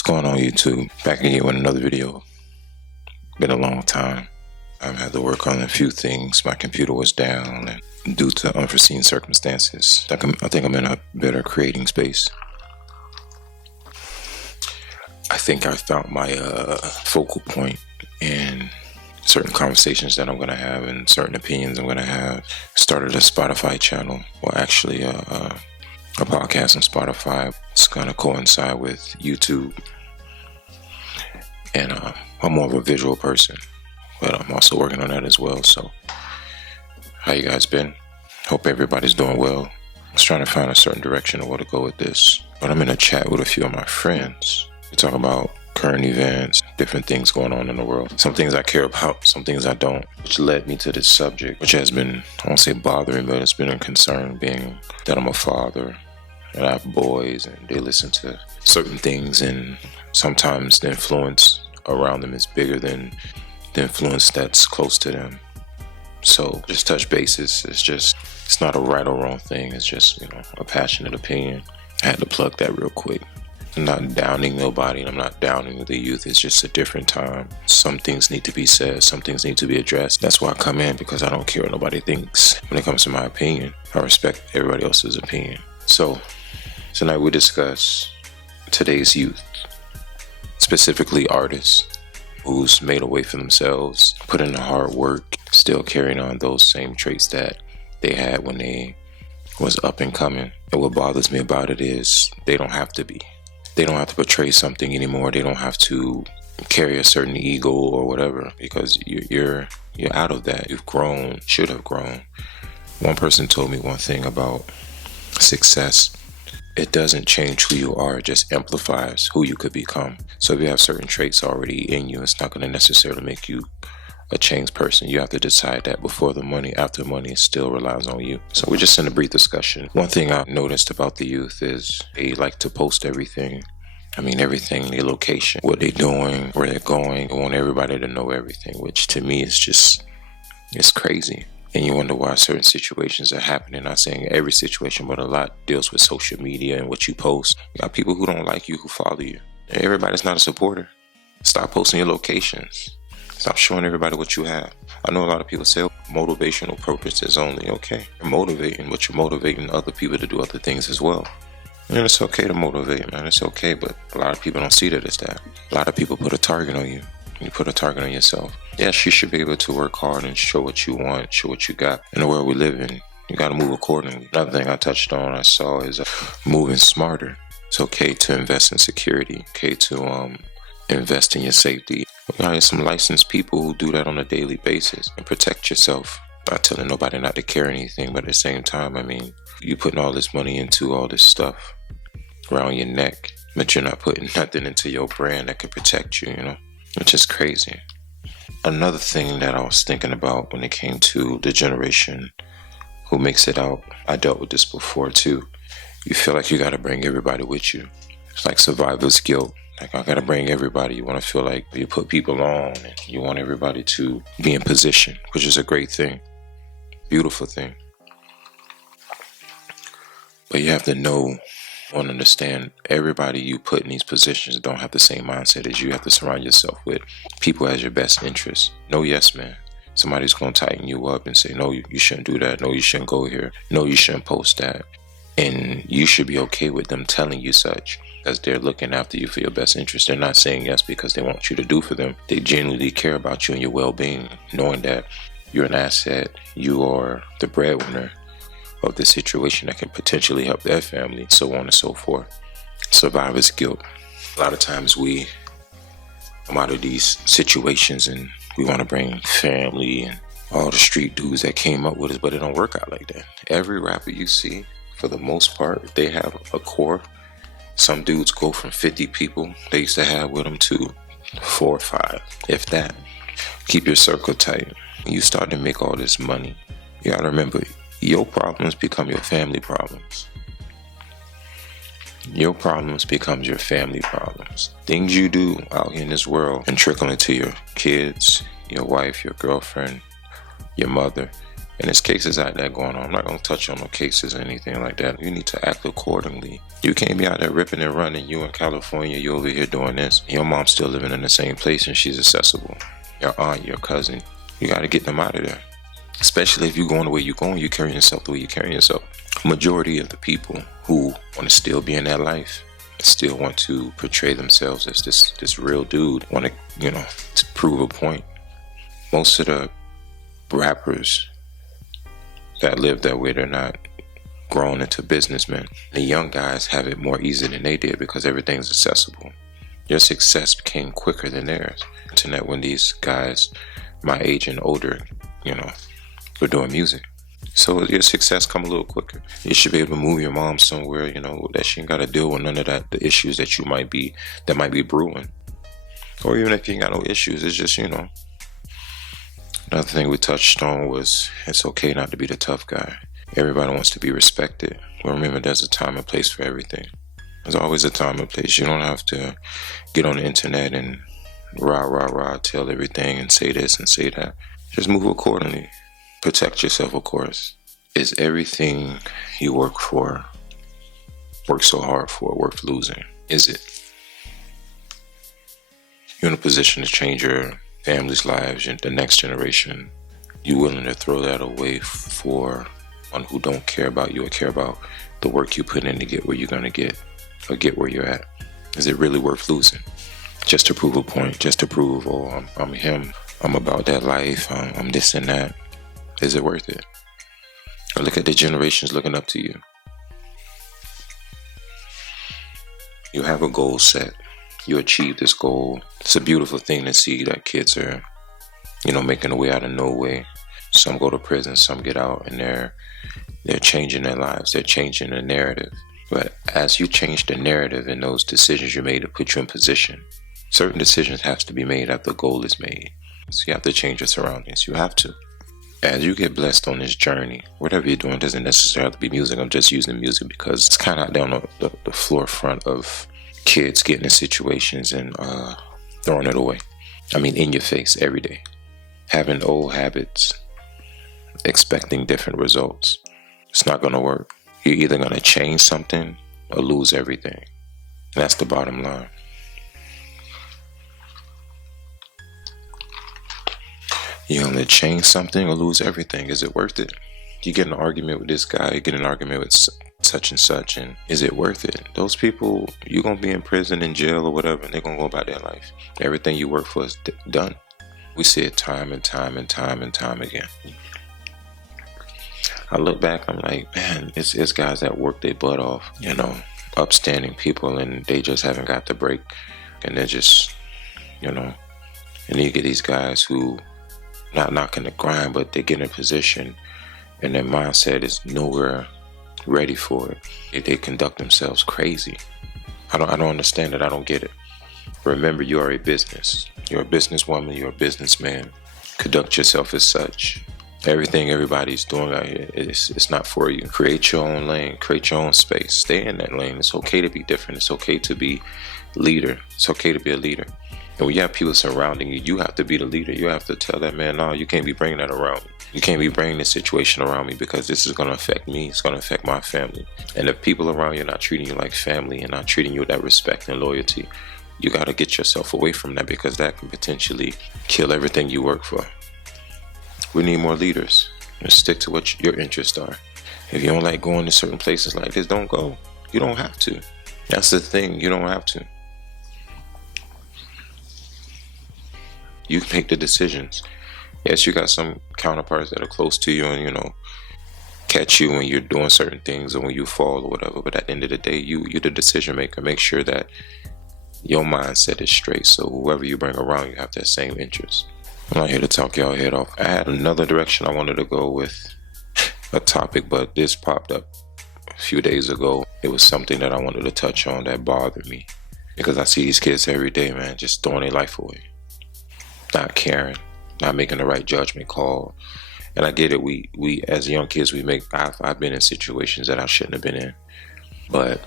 What's going on, YouTube? Back again with another video. Been a long time. I've had to work on a few things. My computer was down, and due to unforeseen circumstances, I think I'm in a better creating space. I think I found my focal point in certain conversations that I'm going to have and certain opinions I'm going to have. Started a Spotify channel, well, actually a podcast on Spotify. It's going to coincide with YouTube. And I'm more of a visual person, but I'm also working on that as well. So how you guys been? Hope everybody's doing well. I was trying to find a certain direction of where to go with this, but I'm in a chat with a few of my friends. We talk about current events, different things going on in the world. Some things I care about, some things I don't, which led me to this subject, which has been, I won't say bothering, but it's been a concern, being that I'm a father and I have boys and they listen to certain things, and sometimes the influence around them is bigger than the influence that's close to them. So just touch bases. It's not a right or wrong thing. It's just, a passionate opinion. I had to plug that real quick. I'm not downing nobody, and I'm not downing the youth. It's just a different time. Some things need to be said. Some things need to be addressed. That's why I come in, because I don't care what nobody thinks. When it comes to my opinion, I respect everybody else's opinion. So tonight we discuss today's youth, specifically artists who's made a way for themselves, put in the hard work, still carrying on those same traits that they had when they was up and coming. And what bothers me about it is they don't have to be. They don't have to portray something anymore. They don't have to carry a certain ego or whatever, because you're out of that. You've grown, should have grown. One person told me one thing about success. It doesn't change who you are, it just amplifies who you could become. So if you have certain traits already in you, it's not going to necessarily make you a changed person. You have to decide that before the money. After money, it still relies on you. So we're just in a brief discussion. One thing I've noticed about the youth is they like to post everything. Everything, their location, what they're doing, where they're going. They want everybody to know everything, which to me is it's crazy. And you wonder why certain situations are happening. Not saying every situation, but a lot deals with social media and what you post. You got people who don't like you, who follow you. Everybody's not a supporter. Stop posting your locations. Stop showing everybody what you have. I know a lot of people say motivational purposes only. Okay, you're motivating, but you're motivating other people to do other things as well. And it's okay to motivate, man. It's okay, but a lot of people don't see that as that. A lot of people put a target on you. You put a target on yourself. Yes, you should be able to work hard and show what you want, show what you got. In the world we live in, you got to move accordingly. Another thing I touched on, I saw, is moving smarter. It's okay to invest in security. Okay to invest in your safety. There's some licensed people who do that on a daily basis and protect yourself. Not telling nobody not to carry anything, but at the same time, you putting all this money into all this stuff around your neck, but you're not putting nothing into your brand that could protect you, Which is crazy. Another thing that I was thinking about when it came to the generation who makes it out, I dealt with this before too. You feel like you got to bring everybody with you. It's like survivor's guilt. Like, I got to bring everybody. You want to feel like you put people on, and you want everybody to be in position, which is a great thing. Beautiful thing. But you have to know and understand, everybody you put in these positions don't have the same mindset as you. You have to surround yourself with people as your best interest. No yes man. Somebody's going to tighten you up and say, no, you shouldn't do that. No, you shouldn't go here. No, you shouldn't post that. And you should be okay with them telling you such, because they're looking after you for your best interest. They're not saying yes because they want you to do for them. They genuinely care about you and your well-being, knowing that you're an asset. You are the breadwinner of the situation that can potentially help their family, so on and so forth. Survivor's guilt. A lot of times we come out of these situations and we want to bring family and all the street dudes that came up with us, but it don't work out like that. Every rapper you see, for the most part, they have a core. Some dudes go from 50 people they used to have with them to 4 or 5, if that. Keep your circle tight. When you start to make all this money, you gotta remember, your problems become your family problems. Your problems becomes your family problems. Things you do out here in this world and trickle into your kids, your wife, your girlfriend, your mother. And there's cases out there going on. I'm not going to touch on no cases or anything like that. You need to act accordingly. You can't be out there ripping and running. You in California, you over here doing this. Your mom's still living in the same place and she's accessible. Your aunt, your cousin, you got to get them out of there. Especially if you're going the way you're going, you're carrying yourself the way you're carrying yourself. Majority of the people who want to still be in that life, still want to portray themselves as this real dude, want to, to prove a point. Most of the rappers that live that way, they're not grown into businessmen. The young guys have it more easy than they did because everything's accessible. Your success came quicker than theirs. Internet, when these guys, my age and older, were doing music. So your success come a little quicker. You should be able to move your mom somewhere, that she ain't got to deal with none of the issues that might be brewing. Or even if you ain't got no issues, it's just, Another thing we touched on was it's okay not to be the tough guy. Everybody wants to be respected. But remember, there's a time and place for everything. There's always a time and place. You don't have to get on the internet and rah, tell everything and say this and say that. Just move accordingly. Protect yourself, of course. Is everything you work so hard for, worth losing? Is it? You're in a position to change your family's lives and the next generation. You willing to throw that away for one who don't care about you or care about the work you put in to get where you're going to get or get where you're at? Is it really worth losing? Just to prove a point, just to prove, I'm him, I'm about that life, I'm this and that. Is it worth it? Or look at the generations looking up to you. You have a goal set. You achieve this goal. It's a beautiful thing to see that kids are, making a way out of no way. Some go to prison, some get out, and they're changing their lives. They're changing the narrative. But as you change the narrative and those decisions you made to put you in position, certain decisions have to be made after the goal is made. So you have to change your surroundings. You have to. As you get blessed on this journey, whatever you're doing doesn't necessarily have to be music. I'm just using music because it's kind of out there on the forefront of kids getting in situations and throwing it away. In your face every day. Having old habits, expecting different results. It's not going to work. You're either going to change something or lose everything. That's the bottom line. You're going to change something or lose everything. Is it worth it? You get in an argument with this guy, you get in an argument with such and such, and is it worth it? Those people, you're going to be in prison, in jail, or whatever, and they're going to go about their life. Everything you work for is done. We see it time and time again. I look back, I'm like, man, it's guys that work their butt off, upstanding people, and they just haven't got the break. And they're just, and then you get these guys who, not knocking the grind, but they get in a position and their mindset is nowhere ready for it. They conduct themselves crazy. I don't understand it. I don't get it. Remember, you are a business. You're a businesswoman. You're a businessman. Conduct yourself as such. Everything everybody's doing out here, it's not for you. Create your own lane. Create your own space. Stay in that lane. It's okay to be different. It's okay to be leader. It's okay to be a leader. And when you have people surrounding you, you have to be the leader. You have to tell that man, no, you can't be bringing that around me. You can't be bringing this situation around me because this is going to affect me. It's going to affect my family. And if people around you are not treating you like family and not treating you with that respect and loyalty, you got to get yourself away from that because that can potentially kill everything you work for. We need more leaders. And stick to what your interests are. If you don't like going to certain places like this, don't go. You don't have to. That's the thing. You don't have to. You make the decisions. Yes, you got some counterparts that are close to you and, catch you when you're doing certain things or when you fall or whatever. But at the end of the day, you're the decision maker. Make sure that your mindset is straight. So whoever you bring around, you have that same interest. I'm not here to talk y'all head off. I had another direction I wanted to go with a topic, but this popped up a few days ago. It was something that I wanted to touch on that bothered me because I see these kids every day, man, just throwing their life away. Not caring, not making the right judgment call. And I get it. We as young kids, I've been in situations that I shouldn't have been in. But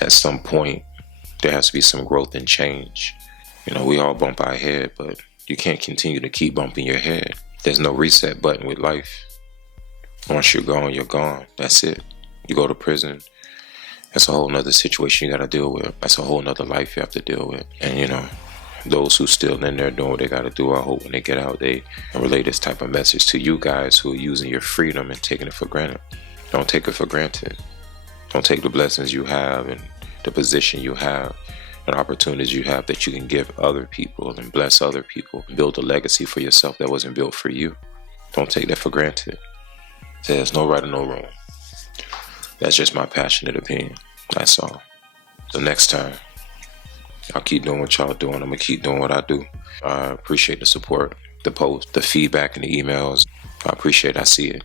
at some point, there has to be some growth and change. We all bump our head, but you can't continue to keep bumping your head. There's no reset button with life. Once you're gone, you're gone. That's it. You go to prison. That's a whole nother situation you got to deal with. That's a whole nother life you have to deal with. And, those who still in there doing what they got to do, I hope when they get out, they relay this type of message to you guys who are using your freedom and taking it for granted. Don't take it for granted. Don't take the blessings you have and the position you have and opportunities you have that you can give other people and bless other people. Build a legacy for yourself that wasn't built for you. Don't take that for granted. There's no right or no wrong. That's just my passionate opinion. That's all. So next time, y'all keep doing what y'all doing. I'm going to keep doing what I do. I appreciate the support, the post, the feedback, and the emails. I appreciate it. I see it.